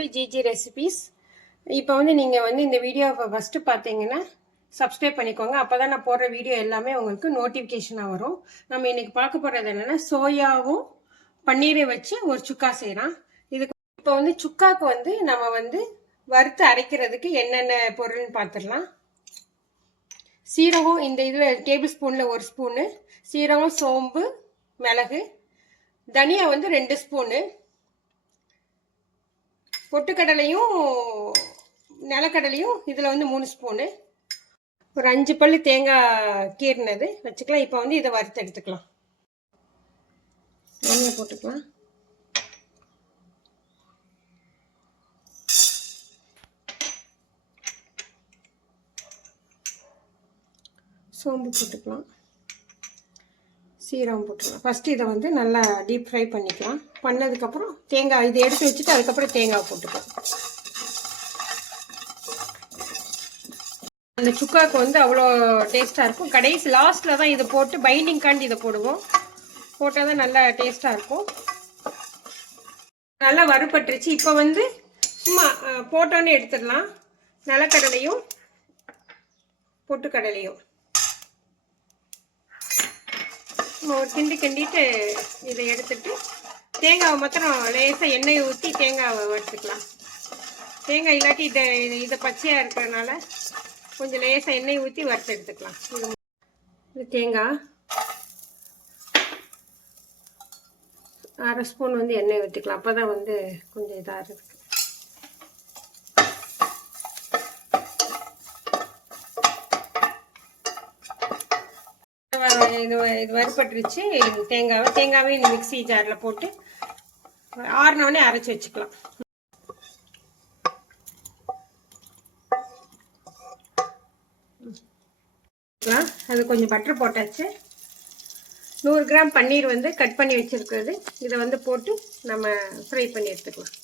To GG recipes இப்போ வந்து நீங்கள் வந்து இந்த வீடியோவை ஃபஸ்ட்டு பார்த்தீங்கன்னா சப்ஸ்கிரைப் பண்ணிக்கோங்க. அப்போ தான் நான் போடுற வீடியோ எல்லாமே உங்களுக்கு நோட்டிஃபிகேஷனாக வரும். நம்ம இன்னைக்கு பார்க்க போகிறது என்னென்னா சோயாவும் பன்னீரை வச்சு ஒரு சுக்கா செய்கிறோம் இதுக்கு இப்போ வந்து சுக்காவுக்கு வந்து நம்ம வந்து வறுத்து அரைக்கிறதுக்கு என்னென்ன பொருள்னு பார்த்துடலாம் சீரகம் இந்த இதில் டேபிள் ஸ்பூனில் ஒரு ஸ்பூனு சீரகம் சோம்பு மிளகு தனியா வந்து ரெண்டு ஸ்பூனு பொட்டுக்கடலையும் நிலக்கடலையும் இதில் வந்து மூணு ஸ்பூனு. ஒரு அஞ்சு பல் தேங்காய் கீறினது. வச்சுக்கலாம். இப்போ வந்து இதை வறுத்து எடுத்துக்கலாம். எண்ணெய் போட்டுக்கலாம். சோம்பு போட்டுக்கலாம். சீரகம் போட்டுக்கலாம். ஃபஸ்ட்டு இதை வந்து நல்லா டீப் ஃப்ரை பண்ணிக்கலாம். பண்ணதுக்கப்புறம் தேங்காய் இதை எடுத்து வச்சுட்டு அதுக்கப்புறம் தேங்காய் போட்டுக்கலாம். அந்த சுக்காவுக்கு வந்து அவ்வளோ டேஸ்ட்டாக இருக்கும். கடைசி லாஸ்ட்டில் தான் இதை போட்டு பைண்டிங்காண்டி இதை போடுவோம். போட்டால் தான் நல்லா டேஸ்ட்டாக இருக்கும். நல்லா வறுபட்டுருச்சு. இப்போ வந்து சும்மா அஹ், போட்டோன்னே எடுத்துடலாம். நிலக்கடலையும் பொட்டுக்கடலையும். நம்ம ஒரு கிண்டி கிண்டிட்டு இதை எடுத்துட்டு தேங்காவை மாத்திரம் லேசாக எண்ணெயை ஊற்றி தேங்காவை வறுத்துக்கலாம். தேங்காய் இல்லாட்டி இதை இதை பச்சையாக இருக்கிறதுனால கொஞ்சம் லேசாக எண்ணெய் ஊற்றி வறுத்து எடுத்துக்கலாம். இது இது தேங்காய். அரை ஸ்பூன் வந்து எண்ணெய் ஊற்றிக்கலாம் அப்போ தான் வந்து கொஞ்சம் இதாக இருக்குது இது இது வறுபட்டுருச்சு. தேங்காவை தேங்காவே இந்த மிக்ஸி ஜாரில் போட்டு ஆறினோடனே அரைச்சி வச்சுக்கலாம். வச்சுக்கலாம். அது கொஞ்சம் பட்டர் போட்டாச்சு. நூறு கிராம் பன்னீர் வந்து கட் பண்ணி வச்சிருக்கிறது. இதை வந்து போட்டு நம்ம ஃப்ரை பண்ணி எடுத்துக்கலாம்.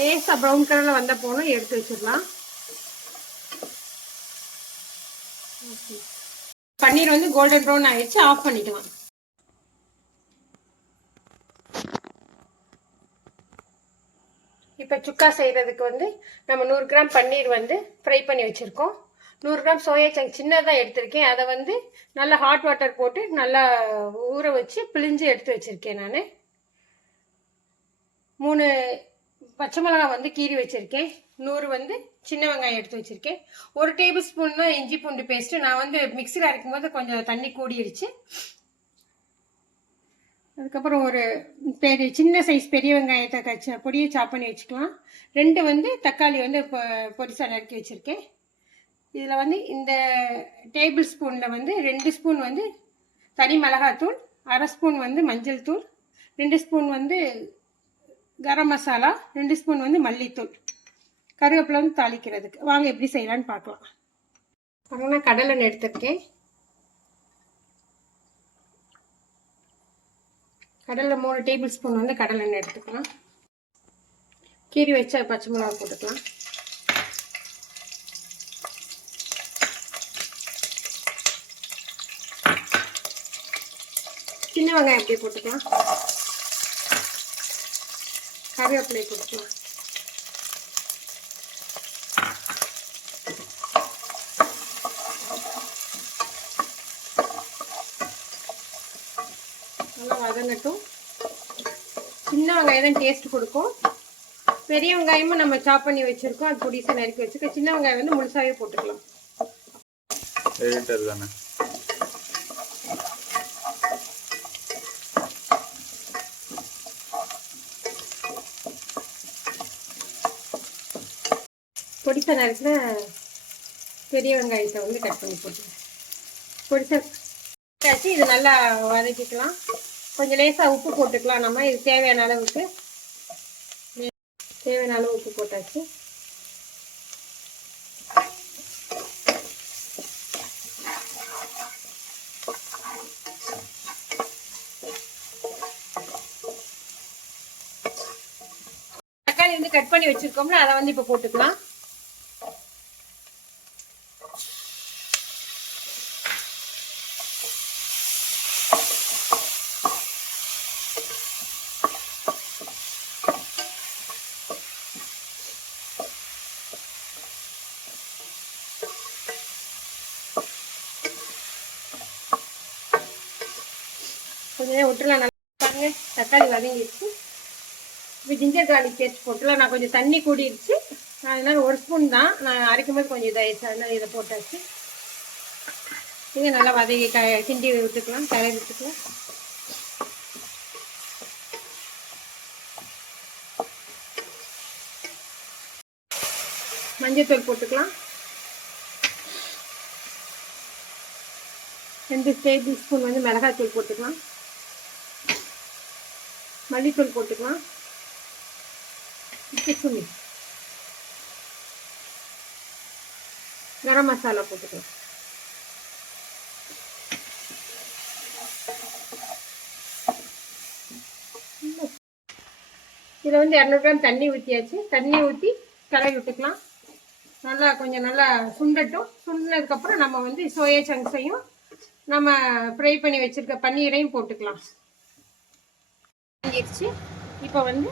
லேசாக ப்ரௌன் கலரில் வந்த போனும் எடுத்து வச்சிடலாம். பன்னீர் வந்து கோல்டன் ப்ரௌன் ஆயிடுச்சு ஆஃப் பண்ணிக்கலாம். இப்போ சுக்கா செய்கிறதுக்கு வந்து நம்ம நூறு கிராம் பன்னீர் வந்து ஃப்ரை பண்ணி வச்சுருக்கோம். நூறு கிராம் சோயா சங்க் சின்னதாக எடுத்திருக்கேன். அதை வந்து நல்லா ஹாட் வாட்டர் போட்டு நல்லா ஊற வச்சு பிழிஞ்சு எடுத்து வச்சுருக்கேன் நான். மூணு பச்சை மிளகாய் வந்து கீறி வச்சுருக்கேன். நூறு வந்து சின்ன வெங்காயம் எடுத்து வச்சுருக்கேன். ஒரு டேபிள் ஸ்பூன் தான் இஞ்சி பூண்டு பேஸ்ட்டு நான் வந்து மிக்சியில் அரைக்கும்போது கொஞ்சம் தண்ணி கூடிருச்சு. அதுக்கப்புறம் ஒரு பெரிய சின்ன சைஸ் பெரிய வெங்காயத்தை கச்ச பொடியை சாப் பண்ணி வச்சுக்கலாம். ரெண்டு வந்து தக்காளி வந்து இப்போ பொடிசாக நறுக்கி வச்சுருக்கேன். இதில் வந்து இந்த டேபிள் ஸ்பூனில் வந்து ரெண்டு ஸ்பூன் வந்து தனி மிளகாத்தூள் அரை ஸ்பூன் வந்து மஞ்சள் தூள் ரெண்டு ஸ்பூன் வந்து கரம் மசாலா ரெண்டு ஸ்பூன் வந்து மல்லித்தூள். கருவேப்பிலை வந்து தாளிக்கிறதுக்கு. வாங்க எப்படி செய்யலான்னு பார்க்கலாம். பாருங்கன்னா கடலெண்ணெய் எடுத்திருக்கேன். கடலை மூணு டேபிள் ஸ்பூன் வந்து கடலைண்ணெய் எடுத்துக்கலாம். கீரி வச்ச பச்சை மிளகா போட்டுக்கலாம். சின்ன வெங்காயம் அப்படியே போட்டுக்கலாம். கருவேப்பிலை கொடுத்துருவோம் நல்லா வதங்கட்டும். சின்ன வெங்காயம் தான் டேஸ்ட் கொடுக்கும். பெரிய வெங்காயமும் நம்ம சாப் பண்ணி வச்சிருக்கோம். அது பொடிசாக நறுக்கி வச்சுருக்கோம். சின்ன வெங்காயம் வந்து முழுசாவே போட்டுக்கலாம். தானே? பொடிசாக நேரத்தில் பெரிய வெங்காயத்தை வந்து கட் பண்ணி போட்டுக்கலாம் பொடிசாச்சு இது நல்லா வதக்கிக்கலாம். கொஞ்சம் லேசாக உப்பு போட்டுக்கலாம் நம்ம. இது தேவையான அளவுக்கு. தேவையான அளவு உப்பு போட்டாச்சு. தக்காளி வந்து கட் பண்ணி வச்சிருக்கோம்ல அதை வந்து இப்போ போட்டுக்கலாம். கொஞ்சம் விட்டுலாம் நல்லா பாருங்க. தக்காளி வதங்கிடுச்சு. இப்போ ஜிஞ்சர் கார்லிக் பேஸ்ட் போட்டுலாம். நான் கொஞ்சம் தண்ணி கூடிடுச்சு. அதனால ஒரு ஸ்பூன் தான். நான் அரைக்கும் போது கொஞ்சம் இதாகிடுச்சு அதனால் இதை போட்டாச்சு. இதை நல்லா வதக்கி க கிண்டி விட்டுக்கலாம். கரை விட்டுக்கலாம். மஞ்சத்தூள் போட்டுக்கலாம். ரெண்டு டேபிள் ஸ்பூன் வந்து மிளகாய் தூள் போட்டுக்கலாம். மல்லித்தூள் போட்டுக்கலாம். சுமி கரம் மசாலா போட்டுக்கலாம். இதில் வந்து இரநூறு கிராம் தண்ணி ஊற்றியாச்சு தண்ணி ஊற்றி கலரி விட்டுக்கலாம். நல்லா கொஞ்சம் நல்லா சுண்டட்டும். சுண்டினதுக்கப்புறம் நம்ம வந்து சோயா சங்க்ஸையும் நம்ம ஃப்ரை பண்ணி வச்சுருக்க பன்னீரையும் போட்டுக்கலாம். வாங்கிடுச்சு இப்போ வந்து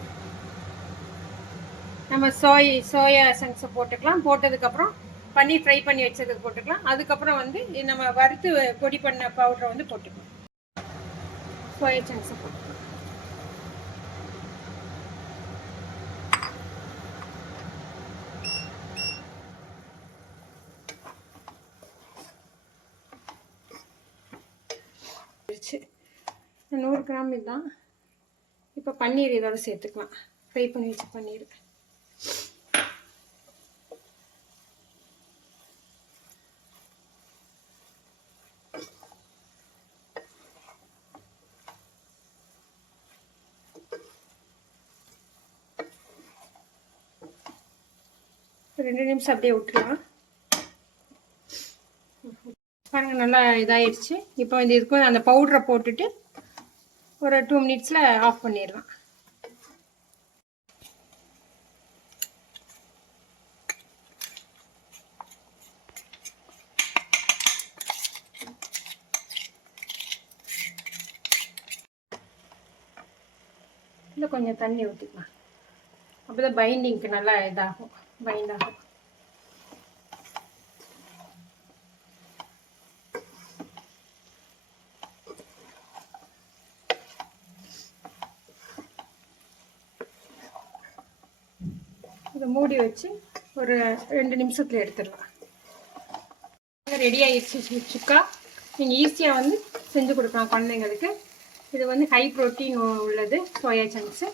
நம்ம சோய் சோயா சங்ஸை போட்டுக்கலாம். போட்டதுக்கப்புறம் பன்னீர் ஃப்ரை பண்ணி வச்சதுக்கு போட்டுக்கலாம். அதுக்கப்புறம் வந்து நம்ம வறுத்து பொடி பண்ண பவுடரை வந்து போட்டுக்கலாம். சோயா சங்ஸை போட்டுக்கலாம். நூறு கிராம் இதுதான். இப்போ பன்னீர் இதோட சேர்த்துக்கலாம். ஃப்ரை பண்ணி வச்ச பன்னீர். ரெண்டு நிமிஷம் அப்படியே விட்டுலாம் பாருங்க நல்லா இதாகிடுச்சு இப்போ இந்த இதுக்கு அந்த பவுடரை போட்டுட்டு ஒரு டூ மினிட்ஸில் ஆஃப் பண்ணிடலாம். இல்லை கொஞ்சம் தண்ணி ஊற்றிக்கலாம் அப்போ தான் பைண்டிங்க்கு நல்லா இதாகும். பைண்ட் ஆகும். இதை மூடி வச்சு ஒரு ரெண்டு நிமிஷத்தில் எடுத்துடலாம். ரெடி ஆகிடுச்சு சுக்கா. நீங்கள் ஈஸியாக வந்து செஞ்சு கொடுக்கலாம் குழந்தைங்களுக்கு. இது வந்து ஹை ப்ரோட்டீன் உள்ளது சோயா சங்க்ஸு